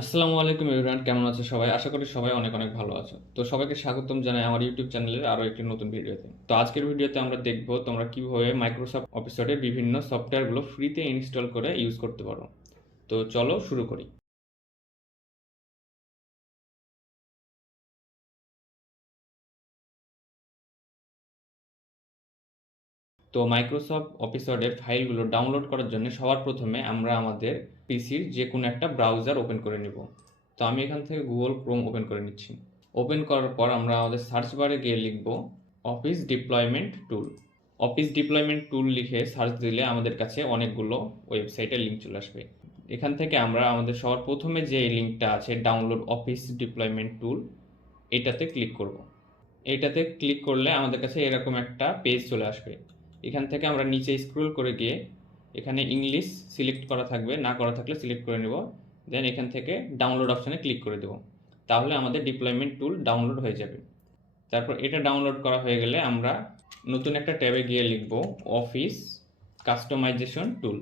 আসসালামু আলাইকুম এভরিওয়ান, কেমন আছো সবাই? আশা করি সবাই অনেক অনেক ভালো আছো। তো সবাইকে স্বাগতম জানাই আমার ইউটিউব চ্যানেলের আরো একটি নতুন ভিডিওতে। তো আজকের ভিডিওতে আমরা দেখব তোমরা কিভাবে মাইক্রোসফট অফিসের বিভিন্ন সফটওয়্যারগুলো ফ্রিতে ইনস্টল করে ইউজ করতে পারো। তো চলো শুরু করি। তো মাইক্রোসফট অফিসের ফাইলগুলো ডাউনলোড করার জন্য সবার প্রথমে আমরা আমাদের পিসির যে কোনো একটা ব্রাউজার ওপেন করে নিব। তো আমি এখান থেকে গুগল ক্রোম ওপেন করে নিচ্ছি। ওপেন করার পর আমরা আমাদের সার্চ বারে গিয়ে লিখব অফিস ডিপ্লয়মেন্ট টুল। অফিস ডিপ্লয়মেন্ট টুল লিখে সার্চ দিলে আমাদের কাছে অনেকগুলো ওয়েবসাইটের লিঙ্ক চলে আসবে। এখান থেকে আমরা আমাদের সবার প্রথমে যে লিঙ্কটা আছে ডাউনলোড অফিস ডিপ্লয়মেন্ট টুল, এটাতে ক্লিক করব। এটাতে ক্লিক করলে আমাদের কাছে এরকম একটা পেজ চলে আসবে। এখান থেকে আমরা নিচে স্ক্রল করে গিয়ে এখানে ইংলিশ সিলেক্ট করা থাকবে, না করা থাকলে সিলেক্ট করে নেব। দেন এখান থেকে ডাউনলোড অপশানে ক্লিক করে দেব। তাহলে আমাদের ডিপ্লয়মেন্ট টুল ডাউনলোড হয়ে যাবে। তারপর এটা ডাউনলোড করা হয়ে গেলে আমরা নতুন একটা ট্যাবে গিয়ে লিখব অফিস কাস্টমাইজেশন টুল।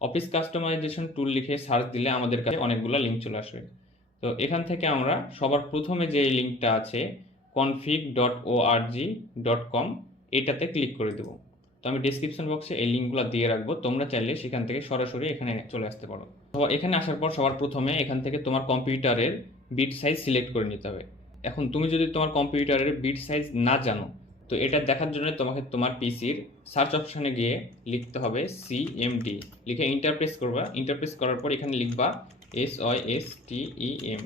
অফিস কাস্টমাইজেশন টুল লিখে সার্চ দিলে আমাদের কাছে অনেকগুলো লিঙ্ক চলে আসবে। তো এখান থেকে আমরা সবার প্রথমে যে লিঙ্কটা আছে config.org.com, এটাতে ক্লিক করে দেব। তো আমি ডেসক্রিপশন বক্সে এই লিঙ্কগুলো দিয়ে রাখবো, তোমরা চাইলে সেখান থেকে সরাসরি এখানে চলে আসতে পারো। তো এখানে আসার পর সবার প্রথমে এখান থেকে তোমার কম্পিউটারের বিট সাইজ সিলেক্ট করে নিতে হবে। এখন তুমি যদি তোমার কম্পিউটারের বিট সাইজ না জানো, তো এটা দেখার জন্য তোমাকে তোমার পিসির সার্চ অপশানে গিয়ে লিখতে হবে সিএমডি, লিখে ইন্টারপ্রেস করবা। ইন্টারপ্রেস করার পর এখানে লিখবা SYSTEMIN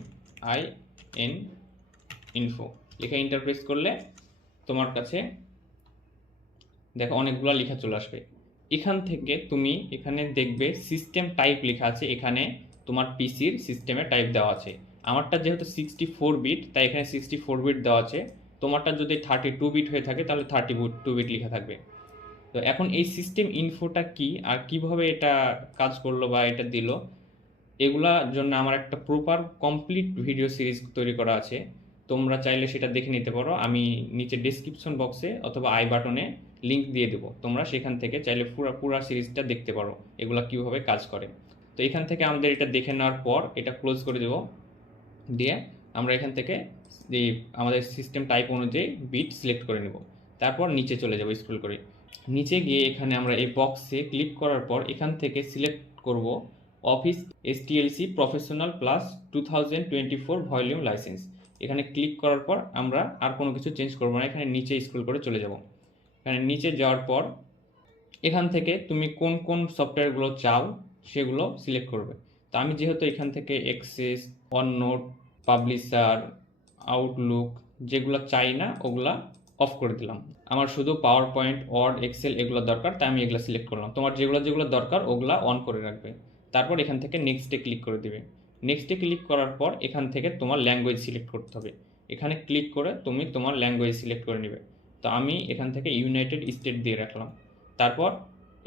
ইনফো, লিখে ইন্টারপ্রেস করলে তোমার কাছে দেখো অনেকগুলো লেখা চলে আসবে। এখান থেকে তুমি এখানে দেখবে সিস্টেম টাইপ লেখা আছে, এখানে তোমার পিসির সিস্টেমের টাইপ দেওয়া আছে। আমারটা যেহেতু 64 বিট, তাই এখানে 64 বিট দেওয়া আছে। তোমারটা যদি 32 বিট হয়ে থাকে তাহলে 32 বিট লেখা থাকবে। তো এখন এই সিস্টেম ইনফোটা কি আর কিভাবে এটা কাজ করলো বা এটা দিল, এগুলার জন্য আমার একটা প্রপার কমপ্লিট ভিডিও সিরিজ তৈরি করা আছে। তোমরা চাইলে সেটা দেখে নিতে পারো। আমি নিচে ডেসক্রিপশন বক্সে অথবা আই বাটনে লিঙ্ক দিয়ে দেবো, তোমরা সেখান থেকে চাইলে পুরো সিরিজটা দেখতে পারো এগুলা কীভাবে কাজ করে। তো এখান থেকে আমাদের এটা দেখে নেওয়ার পর এটা ক্লোজ করে দেবো। দিয়ে আমরা এখান থেকে এই আমাদের সিস্টেম টাইপ অনুযায়ী বিট সিলেক্ট করে নেব। তারপর নিচে চলে যাব স্ক্রল করে। নিচে গিয়ে এখানে আমরা এই বক্সে ক্লিক করার পর এখান থেকে সিলেক্ট করব office STLC professional plus 2024 volume licence. এখানে ক্লিক করার পর আমরা আর কোনো কিছু চেঞ্জ করব না, এখানে নিচে স্ক্রল করে চলে যাব। এখানে নিচে যাওয়ার পর এখান থেকে তুমি কোন কোন সফটওয়্যারগুলো চাও সেগুলো সিলেক্ট করবে। তো আমি যেহেতু এখান থেকে এক্সেস, OneNote, পাবলিশার, আউটলুক যেগুলো চাই না ওগুলা অফ করে দিলাম। আমার শুধু পাওয়ার পয়েন্ট, ওয়ার্ড, এক্সেল এগুলো দরকার, তাই আমি এগুলো সিলেক্ট করলাম। তোমার যেগুলো যেগুলো দরকার ওগুলা অন করে রাখবে। তারপর এখান থেকে নেক্সটে ক্লিক করে দিবে। নেক্সটে ক্লিক করার পর এখান থেকে তোমার ল্যাঙ্গুয়েজ সিলেক্ট করতে হবে। এখানে ক্লিক করে তুমি তোমার ল্যাঙ্গুয়েজ সিলেক্ট করে নেবে। তো আমি এখান থেকে ইউনাইটেড স্টেট দিয়ে রাখলাম। তারপর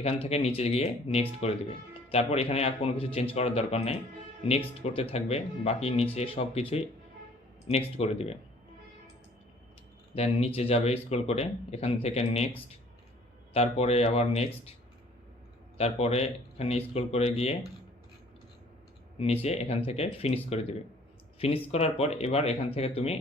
এখান থেকে নিচে গিয়ে নেক্সট করে দিবে। তারপর এখানে আর কোনো কিছু চেঞ্জ করার দরকার নেই, নেক্সট করতে থাকবে। বাকি নিচে সব কিছুই নেক্সট করে দিবে। দেন নিচে যাবে স্ক্রল করে, এখান থেকে নেক্সট, তারপরে আবার নেক্সট, তারপরে এখানে স্ক্রল করে গিয়ে নিচে এখান থেকে ফিনিশ করে দিবে। ফিনিশ করার পর এবার এখান থেকে তুমি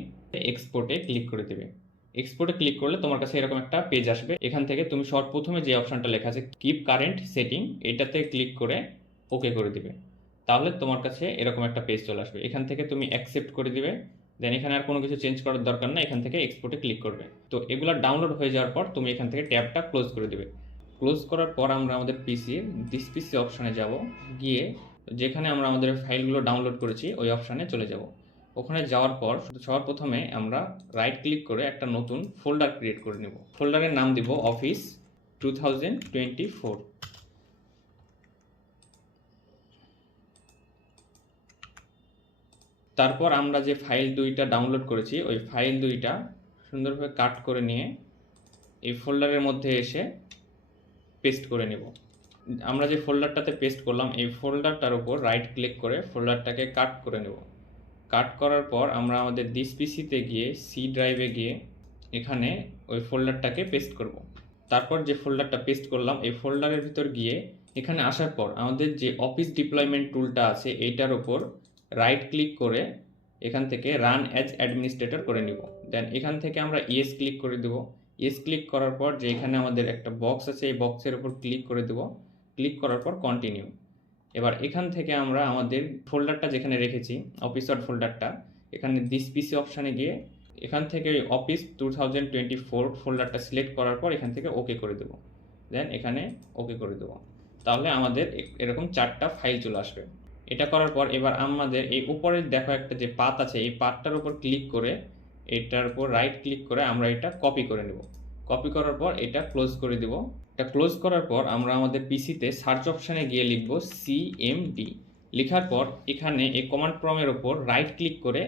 এক্সপোর্টে ক্লিক করে দেবে। এক্সপোর্টে ক্লিক করলে তোমার কাছে এরকম একটা পেজ আসবে। এখান থেকে তুমি সর্বপ্রথমে যে অপশানটা লেখা আছে কিপ কারেন্ট সেটিং, এটাতে ক্লিক করে ওকে করে দিবে। তাহলে তোমার কাছে এরকম একটা পেজ চলে আসবে। এখান থেকে তুমি অ্যাকসেপ্ট করে দিবে। দেন এখানে আর কোনো কিছু চেঞ্জ করার দরকার না, এখান থেকে এক্সপোর্টে ক্লিক করবে। তো এগুলো ডাউনলোড হয়ে যাওয়ার পর তুমি এখান থেকে ট্যাবটা ক্লোজ করে দিবে। ক্লোজ করার পর আমরা আমাদের পিসির দিস পিসি অপশানে যাব, গিয়ে যেখানে আমরা আমাদের ফাইলগুলো ডাউনলোড করেছি ওই অপশানে চলে যাব। ওখানে যাওয়ার পর সবার প্রথমে আমরা রাইট ক্লিক করে একটা নতুন ফোল্ডার ক্রিয়েট করে নেব। ফোল্ডারের নাম দিব অফিস 2024। তারপর আমরা যে ফাইল দুইটা ডাউনলোড করেছি ওই ফাইল দুইটা সুন্দরভাবে কাট করে নিয়ে এই ফোল্ডারের মধ্যে এসে পেস্ট করে নেব। আমরা যে ফোল্ডারটাতে পেস্ট করলাম এই ফোল্ডারটার উপর রাইট ক্লিক করে ফোল্ডারটাকে কাট করে নেব। কাট করার পর আমরা আমাদের দিস পিসিতে গিয়ে সি ড্রাইভে গিয়ে এখানে ওই ফোল্ডারটাকে পেস্ট করব। তারপর যে ফোল্ডারটা পেস্ট করলাম এই ফোল্ডারের ভিতর গিয়ে এখানে আসার পর আমাদের যে অফিস ডিপ্লয়মেন্ট টুলটা আছে এইটার উপর রাইট ক্লিক করে এখান থেকে রান অ্যাজ অ্যাডমিনিস্ট্রেটর করে নিব। দেন এখান থেকে আমরা ইয়েস ক্লিক করে দেব। ইয়েস ক্লিক করার পর যে এখানে আমাদের একটা বক্স আছে এই বক্সের উপর ক্লিক করে দেব। ক্লিক করার পর কন্টিনিউ। এবার এখান থেকে আমরা আমাদের ফোল্ডারটা যেখানে রেখেছি অফিসার ফোল্ডারটা, এখানে দিস পিসি অপশানে গিয়ে এখান থেকে অফিস 2024 ফোল্ডারটা সিলেক্ট করার পর এখান থেকে ওকে করে দেব। দেন এখানে ওকে করে দেব। তাহলে আমাদের এরকম 4টা ফাইল চলে আসবে। এটা করার পর এবার আমাদের এই উপরে দেখো একটা যে পাথ আছে এই পাথটার উপর ক্লিক করে এটার উপর রাইট ক্লিক করে আমরা এটা কপি করে নেব। কপি করার পর এটা ক্লোজ করে দেব। এটা ক্লোজ করার পর আমরা আমাদের পিসিতে সার্চ অপশানে গিয়ে লিখব সিএমডি। লেখার পর এখানে এই কমান্ড প্রম্পটের উপর রাইট ক্লিক করে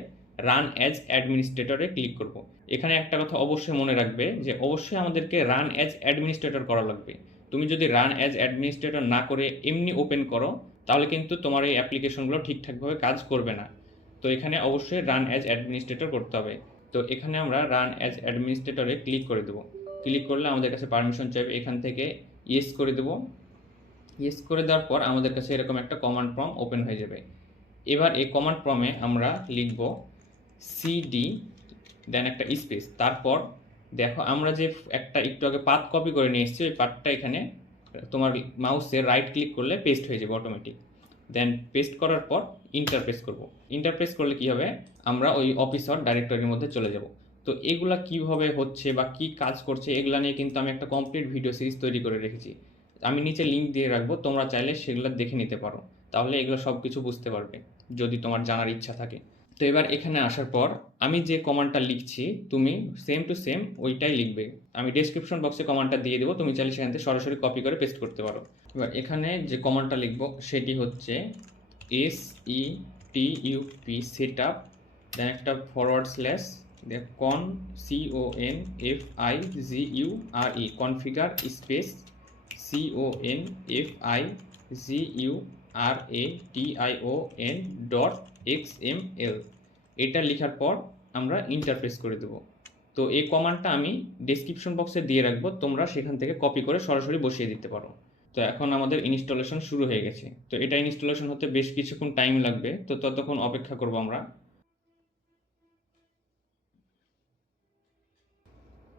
রান অ্যাজ অ্যাডমিনিস্ট্রেটরে ক্লিক করব। এখানে একটা কথা অবশ্যই মনে রাখবে যে অবশ্যই আমাদেরকে রান অ্যাজ অ্যাডমিনিস্ট্রেটর করা লাগবে। তুমি যদি রান অ্যাজ অ্যাডমিনিস্ট্রেটর না করে এমনি ওপেন করো তাহলে কিন্তু তোমার এই অ্যাপ্লিকেশনগুলো ঠিকঠাকভাবে কাজ করবে না। তো এখানে অবশ্যই রান অ্যাজ অ্যাডমিনিস্ট্রেটর করতে হবে। তো এখানে আমরা রান অ্যাজ অ্যাডমিনিস্ট্রেটরে ক্লিক করে দেবো। ক্লিক করলে আমাদের কাছে পারমিশন চাইবে, এখান থেকে ইয়েস করে দেবো। ইয়েস করে দেওয়ার পর আমাদের কাছে এরকম একটা কমান্ড প্রম্পট ওপেন হয়ে যাবে। এবার এই কমান্ড প্রম্পটে আমরা লিখব সিডি দেন একটা স্পেস, তারপর দেখো আমরা যে একটা একটু আগে পাথ কপি করে নিয়ে এসেছি ওই পাথটা এখানে তোমার মাউসে রাইট ক্লিক করলে পেস্ট হয়ে যাবে অটোমেটিক। দেন পেস্ট করার পর ইন্টার প্রেস করব। ইন্টার প্রেস করলে কী হবে, আমরা ওই অফিসার ডাইরেক্টরির মধ্যে চলে যাব। তো এগুলা কিভাবে হচ্ছে বা কি কাজ করছে এগুলা নিয়ে কিন্তু আমি একটা কমপ্লিট ভিডিও সিরিজ তৈরি করে রেখেছি। আমি নিচে লিঙ্ক দিয়ে রাখবো, তোমরা চাইলে সেগুলো দেখে নিতে পারো। তাহলে এগুলো সব কিছু বুঝতে পারবে যদি তোমার জানার ইচ্ছা থাকে। তো এবার এখানে আসার পর আমি যে কমান্ডটা লিখছি তুমি সেম টু সেম ওইটাই লিখবে। আমি ডেসক্রিপশন বক্সে কমান্ডটা দিয়ে দেবো, তুমি চাইলে সেখান থেকে সরাসরি কপি করে পেস্ট করতে পারো। এবার এখানে যে কমান্ডটা লিখবো সেটি হচ্ছে SETUP সেটআপ দেন একটা forward slash CONFIGURE configure space CONFIGURATION.XML। এটা লেখার পর আমরা ইন্টার প্রেস করে দেবো। তো এই কমান্ডটা আমি ডেসক্রিপশন বক্সে দিয়ে রাখবো, তোমরা সেখান থেকে কপি করে সরাসরি বসিয়ে দিতে পারো। তো এখন আমাদের ইনস্টলেশন শুরু হয়ে গেছে। তো এটা ইনস্টলেশন হতে বেশ কিছুক্ষণ টাইম লাগবে, তো ততক্ষণ অপেক্ষা করবো আমরা।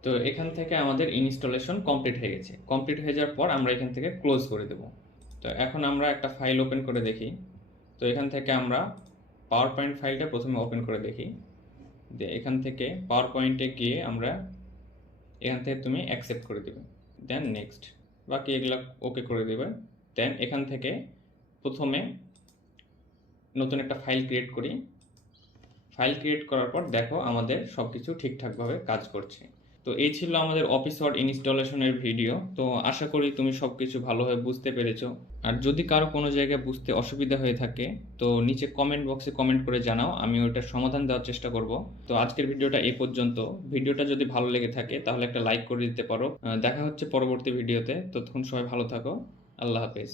তো এখান থেকে আমাদের ইনস্টলেশন কমপ্লিট হয়ে গেছে। কমপ্লিট হয়ে যাওয়ার পর আমরা এখান থেকে ক্লোজ করে দেব। তো এখন আমরা একটা ফাইল ওপেন করে দেখি। তো এখান থেকে আমরা পাওয়ার পয়েন্ট ফাইলটা প্রথমে ওপেন করে দেখি। এখান থেকে পাওয়ার পয়েন্টে গিয়ে আমরা এখান থেকে তুমি অ্যাকসেপ্ট করে দেবে, দেন নেক্সট, বাকি এগুলো ওকে করে দেবে। দেন এখান থেকে প্রথমে নতুন একটা ফাইল ক্রিয়েট করি। ফাইল ক্রিয়েট করার পর দেখো আমাদের সব কিছু ঠিকঠাকভাবে কাজ করছে। তো এই ছিল আমাদের অফিস ওয়ার্ড ইনস্টলেশনের ভিডিও। তো আশা করি তুমি সব কিছু ভালোভাবে বুঝতে পেরেছো। আর যদি কারো কোনো জায়গায় বুঝতে অসুবিধা হয়ে থাকে তো নিচে কমেন্ট বক্সে কমেন্ট করে জানাও, আমি ওইটার সমাধান দেওয়ার চেষ্টা করব। তো আজকের ভিডিওটা এই পর্যন্ত। ভিডিওটা যদি ভালো লেগে থাকে তাহলে একটা লাইক করে দিতে পারো। দেখা হচ্ছে পরবর্তী ভিডিওতে। ততক্ষণ সবাই ভালো থাকো। আল্লাহ হাফেজ।